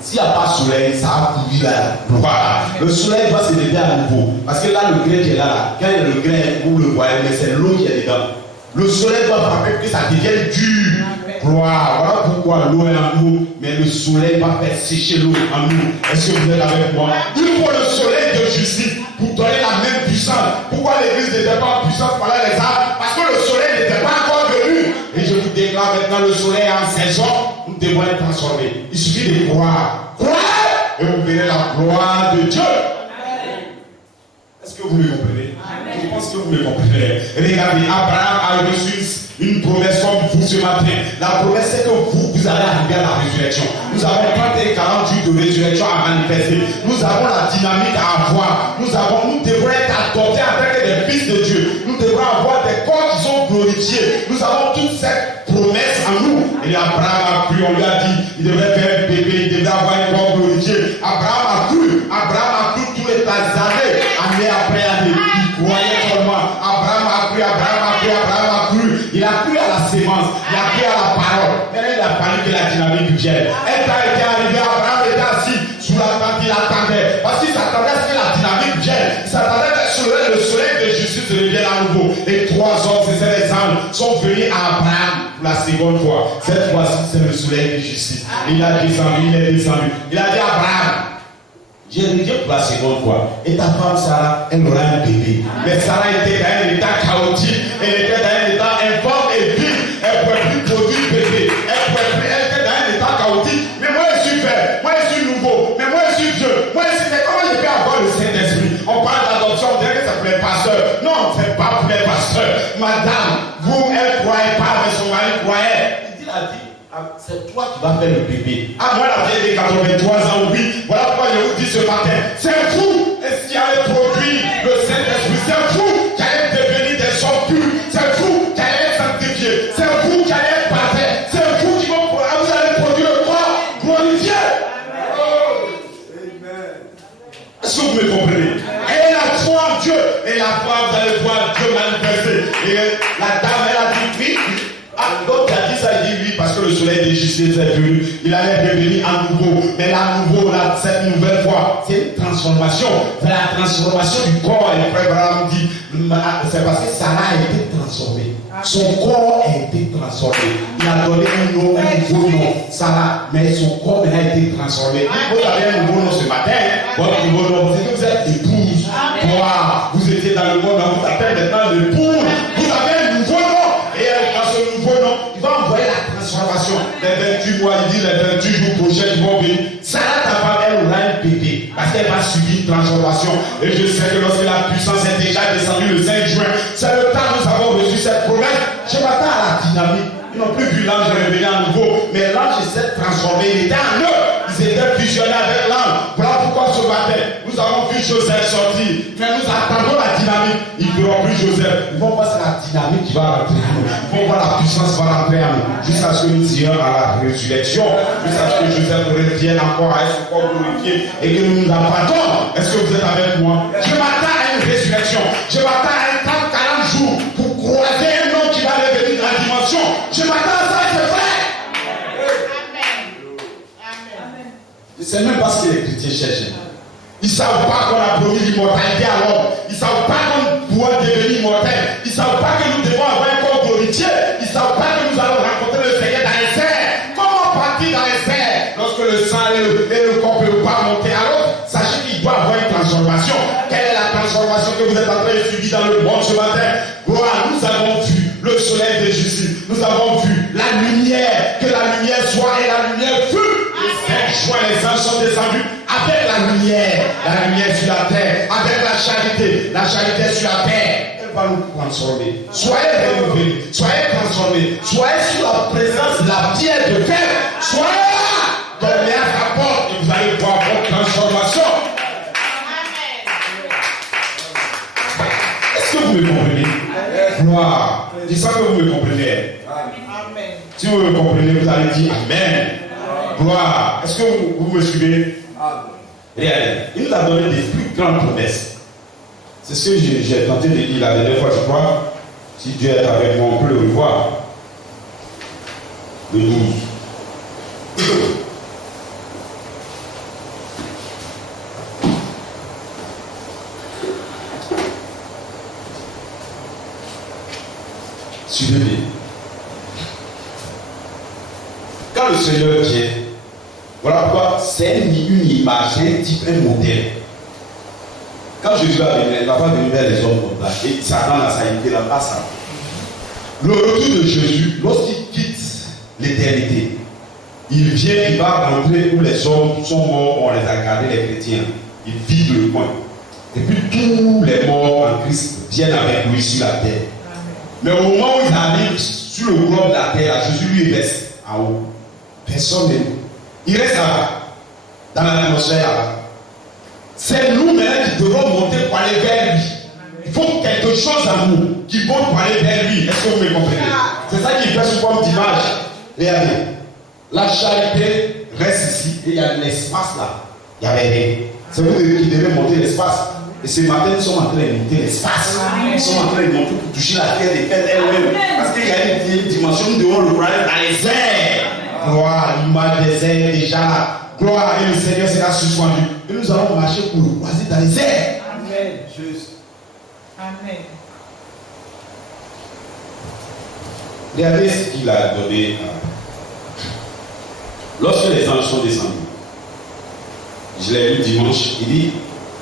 S'il n'y a pas de soleil, ça va courir là. Voilà. Le soleil va se lever à nouveau. Parce que là, le grain qui est là, quand il y a le grain, vous le voyez, mais c'est l'eau qui est dedans. Le soleil doit frapper pour que ça devienne dur. Gloire. Voilà pourquoi l'eau est en nous, mais le soleil va faire sécher l'eau en nous. Est-ce que vous êtes avec moi? Il faut le soleil de justice pour donner la même puissance. Pourquoi l'église n'était pas en puissance pendant les arbres? Parce que le soleil n'était pas encore venu. Et je vous déclare maintenant, le soleil est en saison. Nous devons être transformés. Il suffit de croire. Croire et vous verrez la gloire de Dieu. Est-ce que vous me comprenez? Amen. Je pense que vous me comprenez. Regardez, Abraham a reçu une promesse comme vous ce matin. La promesse, c'est que vous allez arriver à la résurrection. Nous avons 30 et 40 jours de résurrection à manifester. Nous avons la dynamique à avoir. Nous devons être adoptés en tant que des fils de Dieu. Nous devons avoir des corps qui sont glorifiés. Nous avons toute cette promesse en nous. Et Abraham a cru, on lui a dit, il devait faire un bébé, il devait avoir un corps glorifié. Abraham a cru tous les années, année après année. Il croyait seulement. Abraham a cru. Il a cru à la sémence, il a cru à la parole. Maintenant, il a fallu que la dynamique vienne. Elle était arrivée, Abraham était assis sous la tente, il attendait. Parce qu'il s'attendait à ce que la dynamique vienne. Il s'attendait à ce que le soleil de justice revienne à nouveau. Et 3 hommes, c'est les anges, sont venus à Abraham pour la seconde fois. Cette fois-ci, c'est le soleil de justice. Il a descendu, il est descendu. Il a dit à Abraham, j'ai dit pour la seconde fois. Et ta femme Sarah, elle aura un bébé. Mais Sarah était dans un état chaotique. Elle était dans un état informe et vide. Elle ne pouvait plus produire bébé. Elle était dans un état chaotique. Mais moi je suis fait. Moi je suis nouveau. Mais moi je suis Dieu. Moi je suis fait. Comment je peux avoir le Saint-Esprit? On parle d'adoption, on dirait que c'est pour les pasteurs. Non, ce n'est pas pour les pasteurs. Madame, vous, elle ne croyait pas, mais son mari croyait. Il dit, c'est toi qui vas faire le bébé. Ah, moi, la vieille de 83 ans, oui. Voilà pourquoi je vous dis ce matin. C'est vous qui allez produire le Saint-Esprit. C'est vous qui allez devenir des hommes purs. C'est vous qui allez être sanctifiés. C'est vous qui allez être parfaits. C'est vous qui vous allez produire le corps glorifié. Est-ce que vous me comprenez? Et la foi en Dieu. Et la foi, vous allez voir Dieu manifester. Et la dame, elle a dit oui. L'autre a dit ça, il dit oui, parce que le soleil de justice est venu. Il allait revenir à nouveau. Mais là, cette nouvelle fois, c'est une transformation. C'est la transformation du corps. Et le frère Abraham dit, c'est parce que Sarah a été transformée. Son corps a été transformé. Il a donné un nouveau nom, Sarah, mais son corps a été transformé. Vous avez un nouveau nom ce matin. Votre nouveau nom, c'est que vous êtes épouse. Wow. Vous étiez dans le monde, on vous appelle maintenant l'épouse. Vous avez un nouveau nom. Et dans ce nouveau nom, il va envoyer la transformation. Les 28 mois, il dit les 28 jours prochains, ils vont venir. Sarah, ta femme, elle aura un bébé. Parce qu'elle va subir une transformation. Et je sais que lorsque la puissance est déjà descendue le 5 juin, c'est le temps où nous avons reçu cette promesse. Je m'attends à la dynamique. Ils n'ont plus vu l'ange revenir à nouveau. Mais l'ange s'est transformé. Il était en eux. Ils étaient fusionnés avec l'ange. Voilà pourquoi ce matin, nous avons vu Joseph sortir. Mais nous attendons la dynamique. Ils ne verront plus Joseph. Ils vont voir la dynamique qui va rentrer en nous. Ils vont voir la puissance qui va rentrer en nous. Jusqu'à ce que nous irions à la résurrection. Jusqu'à ce que Joseph revienne encore à son corps glorifié. Et que nous nous apprendons. Est-ce que vous êtes avec moi? Je m'attends à une résurrection. Je m'attends à un 30-40 jours pour croiser un homme qui va revenir dans la dimension. Je m'attends à ça, c'est vrai. Je ne sais même pas ce que les chrétiens cherchent. Ils ne savent pas qu'on a promis l'immortalité à l'homme. Ils ne savent pas qu'on doit devenir immortel. Ils ne savent pas que nous devons avoir un corps glorifié. Ils ne savent pas que nous allons rencontrer le Seigneur dans les airs. Comment partir dans les airs lorsque le sang et le corps ne peuvent pas monter? Alors, sachez qu'il doit avoir une transformation. Quelle est la transformation que vous êtes en train de subir dans le monde ce matin? Gloire, nous avons vu le soleil de justice. Nous avons vu la lumière. Que la lumière soit et la lumière fut. Les anges sont descendus avec la lumière sur la terre, avec la charité sur la terre. Elle va nous transformer. Soyez rénovés, soyez transformés, soyez sous la présence de la pierre de fer. Soyez là, donnez à sa porte et vous allez voir votre transformation. Est-ce que vous me comprenez? Gloire. J'espère que vous me comprenez. Si vous me comprenez, vous allez dire Amen. Gloire. Est-ce que vous me suivez? Regardez, il nous a donné des plus grandes promesses. C'est ce que j'ai tenté de dire la dernière fois, je crois. Si Dieu est avec moi, on peut le revoir. Le 12. sur le pied. Quand le Seigneur vient, voilà pourquoi c'est une image, un type, un modèle. Quand Jésus va venir, il ne va pas venir vers les hommes comme ça. Et Satan a ça, il ne va pas ça. Le retour de Jésus, lorsqu'il quitte l'éternité, il vient, il va rentrer où les hommes sont morts, on les a gardés, les chrétiens. Il vide le coin. Et puis tous les morts en Christ viennent avec lui sur la terre. Mais au moment où ils arrivent sur le globe de la terre, Jésus lui reste en haut. Personne n'est. Il reste là-bas, dans l'atmosphère là-bas. C'est nous maintenant qui devons monter pour aller vers lui. Il faut quelque chose en nous qui monte pour aller vers lui. Est-ce que vous me comprenez? C'est ça qui fait sous forme d'image. Regardez. La charité reste ici et il y a l'espace là. Il y avait rien. C'est vous qui devez monter l'espace. Et ce matin, nous sommes en train de monter l'espace. Nous sommes en train de monter pour toucher la terre des fêtes elle-même. Parce qu'il y a une dimension, nous devons le voir dans les airs. Gloire, l'image des airs déjà là. Gloire, et le Seigneur sera suspendu. Et nous allons marcher pour le croiser dans les airs. Amen. Juste. Amen. Regardez ce qu'il a donné. Lorsque les anges sont descendus, je l'ai lu dimanche, il dit,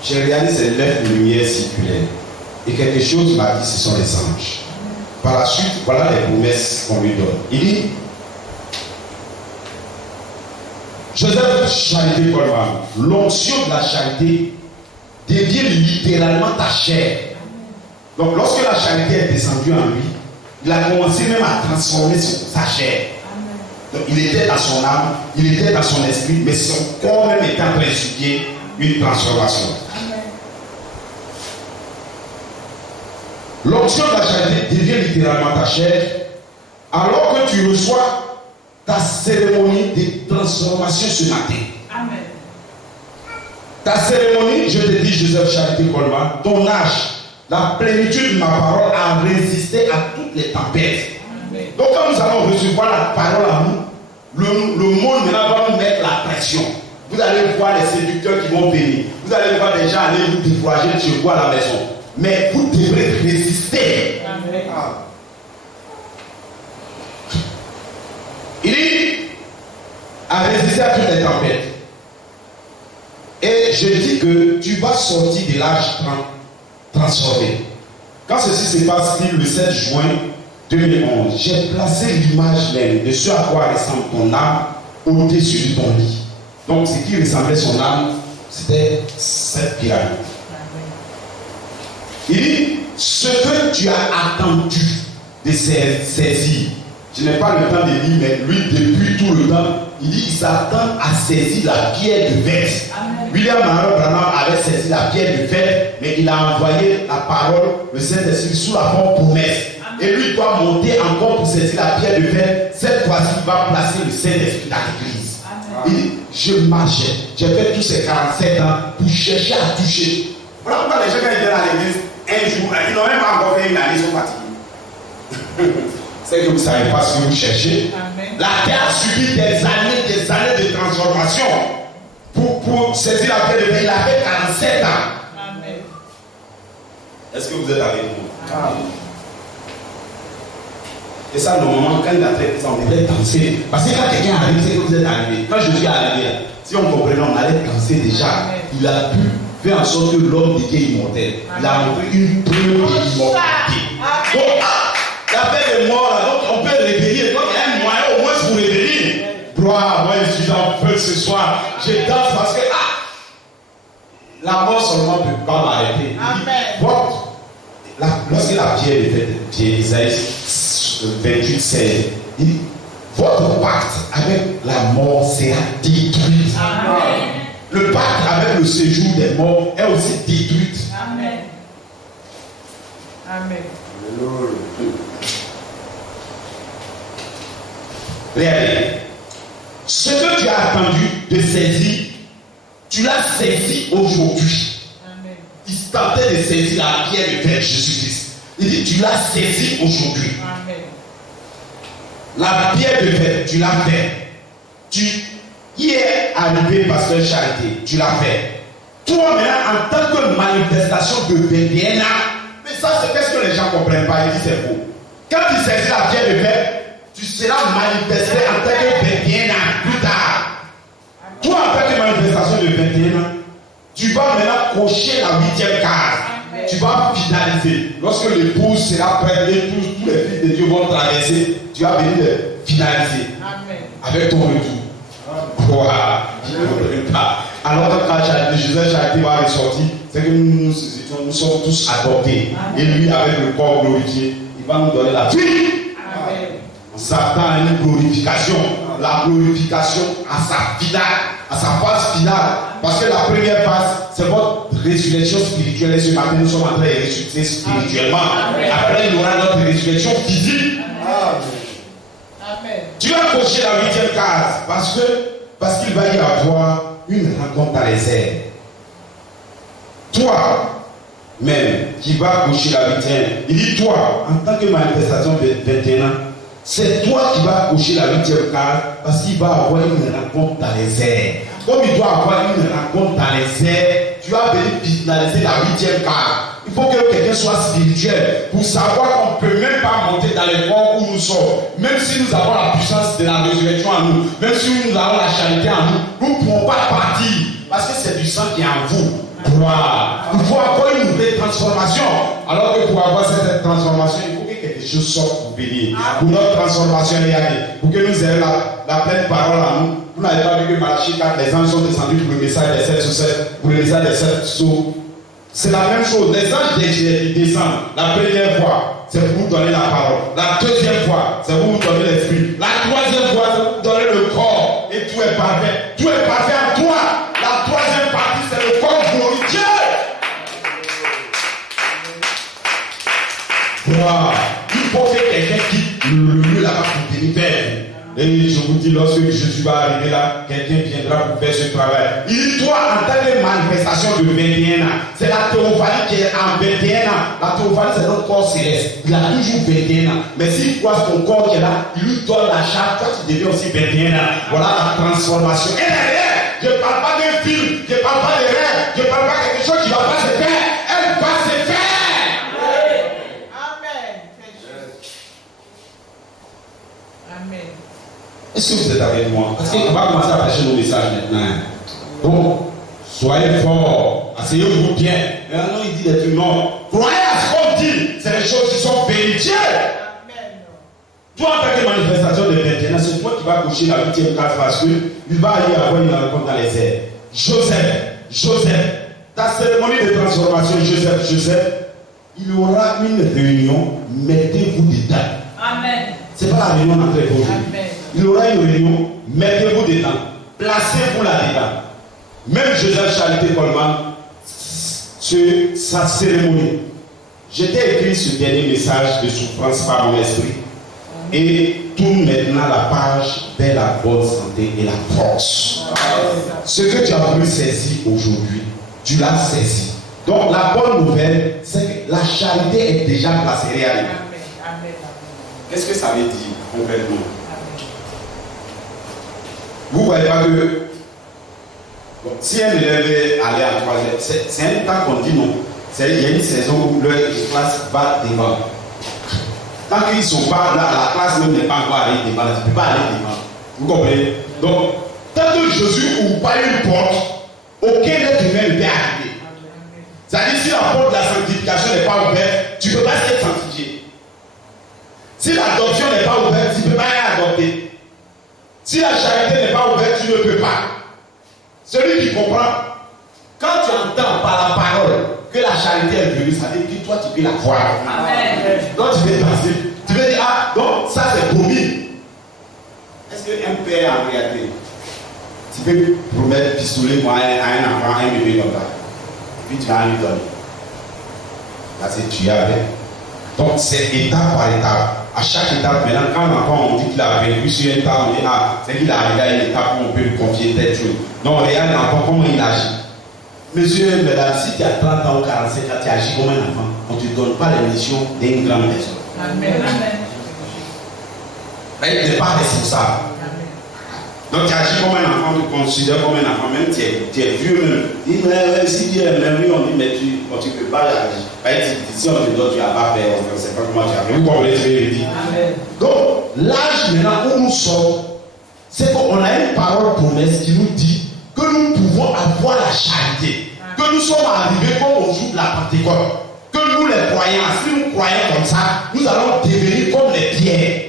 j'ai regardé ces 9 lumières circulaires. Et quelque chose m'a dit, ce sont les anges. Par la suite, voilà les promesses qu'on lui donne. Il dit, Joseph Charité Coleman, l'onction de la charité devient littéralement ta chair. Donc lorsque la charité est descendue en lui, il a commencé même à transformer sa chair. Donc il était dans son âme, il était dans son esprit, mais son corps même était en train de subir une transformation. L'onction de la charité devient littéralement ta chair, alors que tu reçois ta cérémonie de transformation ce matin. Amen. Ta cérémonie, je te dis, Joseph Charité Coleman, ton âge, la plénitude de ma parole a résisté à toutes les tempêtes. Amen. Donc quand nous allons recevoir la parole à nous, le monde maintenant va nous mettre la pression. Vous allez voir les séducteurs qui vont venir. Vous allez voir des gens aller vous décourager de chez vous à la maison. Mais vous devrez résister. Amen. Il dit à résister à toutes les tempêtes. Et je dis que tu vas sortir de l'âge transformé. Quand ceci se passe le 7 juin 2011, j'ai placé l'image même de ce à quoi ressemble ton âme au-dessus de ton lit. Donc ce qui ressemblait son âme, c'était cette pyramide. Il dit, ce que tu as attendu de saisir, je n'ai pas le temps de lire, mais lui, depuis tout le temps, il dit, il s'attend à saisir la pierre de vête. William Marion Branham avait saisi la pierre de vête, mais il a envoyé la parole, le Saint-Esprit, sous la forme promesse. Et lui doit monter encore pour saisir la pierre de vête. Cette fois-ci, il va placer le Saint-Esprit dans l'église. Il dit, je marchais, j'ai fait tous ces 47 ans pour chercher à toucher. Voilà pourquoi les gens, quand ils viennent à l'église, un jour, ils n'ont même pas encore fait une année, ils sont fatigués. C'est que vous ne savez pas ce que vous cherchez. Amen. La terre a subi des années de transformation. Pour saisir la pierre de vête, il avait 47 ans. Amen. Est-ce que vous êtes avec nous? Amen. Et ça, normalement, quand il a fait ça, on devait danser. Parce que quand quelqu'un arrive, c'est que vous êtes arrivé. Quand Jésus est arrivé, si on comprenait, on allait danser déjà. Amen. Il a pu faire en sorte que l'homme devienne immortel. Il a montré une preuve d'immortalité. Donc, la paix est mort, là, donc on peut réveiller. Donc, il y a un moyen au moins pour réveiller. Gloire, moi je suis en feu ce soir. Je danse parce que la mort seulement ne peut pas m'arrêter. Lorsque la pierre est faite, Isaïe 28, 16, il dit, votre pacte avec la mort sera détruit. Amen. Le pacte avec le séjour des morts est aussi détruit. Amen. Amen. Regardez. Ce que tu as attendu de saisir, tu l'as saisi aujourd'hui. Amen. Il tentait de saisir la pierre de vête Jésus-Christ. Il dit, tu l'as saisi aujourd'hui. Amen. La pierre de vête, tu l'as fait. Tu y es arrivé, pasteur Charité, tu l'as fait. Toi maintenant, en tant que manifestation de 21 ans, mais ça c'est qu'est-ce que les gens ne comprennent pas, ils disent c'est faux. Quand tu saisis la pierre de fer, tu seras manifesté en tant que 21 ans plus tard. Toi, en tant que manifestation de 21 ans, tu vas maintenant cocher la 8e case. Tu vas finaliser. Lorsque l'épouse sera prête et tous les fils de Dieu vont traverser, tu vas venir finaliser. Amen. Avec ton retour. Wow. Alors quand Joseph Charité va ressortir, c'est que nous sommes tous adoptés. Et lui, avec le corps glorifié, il va nous donner la vie. Amen. On s'attend à une glorification. La glorification à sa finale, à sa phase finale. Parce que la première phase, c'est votre résurrection spirituelle. Et ce matin, nous sommes en train de ressusciter spirituellement. Après, il y aura notre résurrection physique. Amen. Tu vas cocher la 8e case parce qu'il va y avoir une rencontre dans les airs. Toi, même, qui va cocher la 8e, il dit toi, en tant que manifestation de 21 ans, c'est toi qui vas cocher la 8e case parce qu'il va avoir une rencontre dans les airs. Comme il doit avoir une rencontre dans les airs, tu vas venir finaliser la 8e case. Il faut que quelqu'un soit spirituel pour savoir qu'on ne peut même pas monter dans les corps où nous sommes. Même si nous avons la puissance de la résurrection en nous, même si nous avons la charité en nous, nous ne pouvons pas partir parce que c'est du sang qui est en vous. Wow. Il faut avoir une nouvelle transformation. Alors que pour avoir cette transformation, il faut que quelque chose sorte pour bénir. Pour notre transformation, pour que nous ayons la pleine parole en nous. Vous n'avez pas vu que Malachie 4, les anges sont descendus pour le message des 7 sur 7, pour le message des 7 sceaux. C'est la même chose. Les anges descendent. La première fois, c'est pour vous donner la parole. La deuxième fois, c'est pour vous donner l'esprit. La troisième fois, c'est pour vous donner le corps. Et tout est parfait. Tout est parfait en toi. La troisième partie, c'est le corps glorifié. Wow. Il faut que quelqu'un quitte le lieu là-bas pour venir faire. Et je vous dis, lorsque Jésus va arriver là, quelqu'un viendra pour faire ce travail. Il dit, toi, en tant que manifestation de 21 ans, c'est la théophanie qui est en 21 ans. La théophanie, c'est notre corps céleste. Il a toujours 21 ans. Mais s'il croise ton corps qui est là, il lui donne la charge. Toi, tu deviens aussi 21 ans. Voilà la transformation. Et derrière, je ne parle pas d'un film, je ne parle pas de rêve, je ne parle pas de quelque chose qui ne va pas se faire. Elle va se faire. Amen. Amen. Est-ce que vous êtes avec moi? Parce qu'on va commencer à prêcher nos messages maintenant. Donc, soyez forts, asseyez-vous bien. Mais non, il dit des trucs, non. Croyez à ce qu'on dit, c'est des choses qui sont vérifiées. Amen. Toi, en tant que manifestation de 21 ans, c'est toi qui vas coucher la 8e case parce qu'il va aller avoir une rencontre dans les airs. Joseph, ta cérémonie de transformation, Joseph, il y aura une réunion, mettez-vous dedans. Amen. Ce n'est pas la réunion entre vous. Amen. Il y aura une réunion, mettez-vous dedans, placez-vous là-dedans. Même Joseph Charité Coleman, sa cérémonie. J'étais écrit ce dernier message de souffrance par mon esprit et tourne maintenant la page vers la bonne santé et la force. Ce que tu as voulu saisir aujourd'hui, tu l'as saisi. Donc la bonne nouvelle, c'est que la charité est déjà placée réellement. Amen. Qu'est-ce que ça veut dire concrètement? Vous ne voyez pas que si un élève est allé en troisième, c'est un temps qu'on dit non. Il y a une saison où leur classe va devant. Tant qu'ils ne sont pas là, la classe même n'est pas encore allée devant. Tu ne peux pas aller devant. Vous comprenez? Donc, tant que Jésus ouvre pas une porte, aucun être humain ne peut arriver. C'est-à-dire, si la porte de la sanctification n'est pas ouverte, tu ne peux pas être sanctifié. Si l'adoption n'est pas ouverte, tu ne peux pas être adopté. Si la charité n'est pas ouverte, tu ne peux pas. Celui qui comprend, quand tu entends par la parole que la charité est venue, ça veut dire que toi tu peux la voir. Amen. Donc tu peux passer. Tu peux dire, ah, donc ça c'est promis. Est-ce qu'un père en réalité, tu peux promettre pistolet à un enfant, un bébé comme ça, puis tu vas lui donner. Là c'est tu avec. Donc c'est étape par étape. À chaque étape, maintenant, quand l'enfant on dit qu'il a vécu sur une étape, on dit ah, c'est qu'il a arrivé à une étape où on peut lui confier telle chose. Donc regarde l'enfant, comment il agit. Monsieur, mesdames, si tu as 30 ans ou 45 ans, tu agis comme un enfant, on ne te donne pas les missions d'une grande personne. Amen. Mais il n'est pas responsable. Donc tu agis comme un enfant, tu te considères comme un enfant, même tu es vieux même. Il dit, mais si Dieu est même, lui, on dit, mais tu ne peux pas agir. Si on te donne, tu n'as pas fait, on ne sait pas comment tu as fait. Vous comprenez ce que je dis? Donc, l'âge maintenant où nous sommes, c'est qu'on a une parole promesse qui nous dit que nous pouvons avoir la charité. Que nous sommes arrivés comme au jour de la Pentecôte. Que nous les croyants, si nous croyons comme ça, nous allons devenir comme les pierres.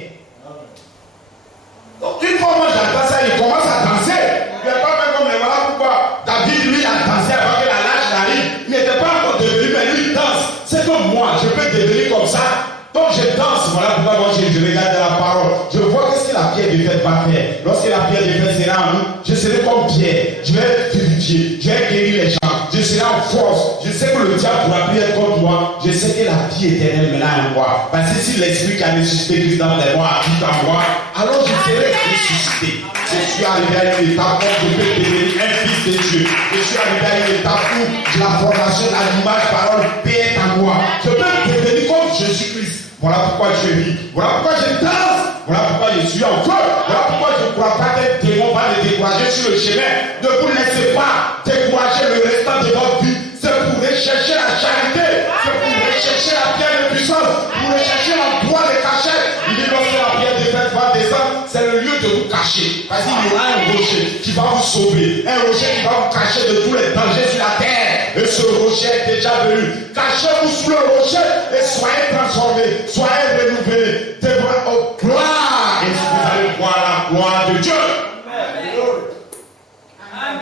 Donc une fois moi j'entends ça, il commence à danser. Il n'est pas fait comme les voilà pourquoi David lui a dansé avant que la lâche n'arrive. Il n'était pas encore devenu, mais lui il danse. C'est comme moi, je peux devenir comme ça. Donc je danse, voilà pourquoi moi je regarde la parole. Je vois que si la pierre de fête va faire, lorsque la pierre de fête sera en nous, je serai comme Pierre. Je vais purifier, je vais guérir les gens, je serai en force. Je sais que le diable pourra plus être contre moi. Je sais que la vie éternelle maintenant en moi. Parce que si l'esprit qui a ressuscité Christ dans les mois habite en moi, alors je serai ressuscité. Je suis arrivé à une étape où je peux devenir un fils de Dieu. Je suis arrivé à une étape où la formation à l'image parole paix est en moi. Je peux devenir comme Jésus-Christ. Voilà pourquoi je vis. Voilà pourquoi je danse. Voilà pourquoi je suis en feu. Voilà pourquoi je ne crois pas qu'un démon va me décourager sur le chemin. Ne vous laissez pas décourager le restant de votre vie. C'est pour rechercher la charité. C'est pour rechercher la pierre de puissance. Pour rechercher l'endroit de cachette. Il dit lorsque la pierre de fête va descendre, c'est le lieu de vous cacher. Parce qu'il y aura un rocher qui va vous sauver. Un rocher qui va vous cacher de tous les dangers sur la terre. Et ce rocher est déjà venu. Cachez-vous sous le rocher et soyez transformés. Soyez renouvelés. Devant au gloire. Et vous allez voir la gloire de Dieu.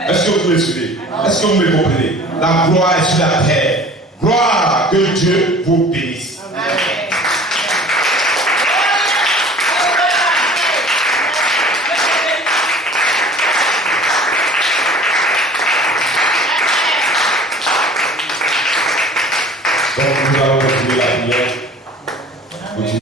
Est-ce que vous me suivez? Est-ce que vous me comprenez? La gloire est sur la terre. Gloire, que Dieu vous bénisse. Amen.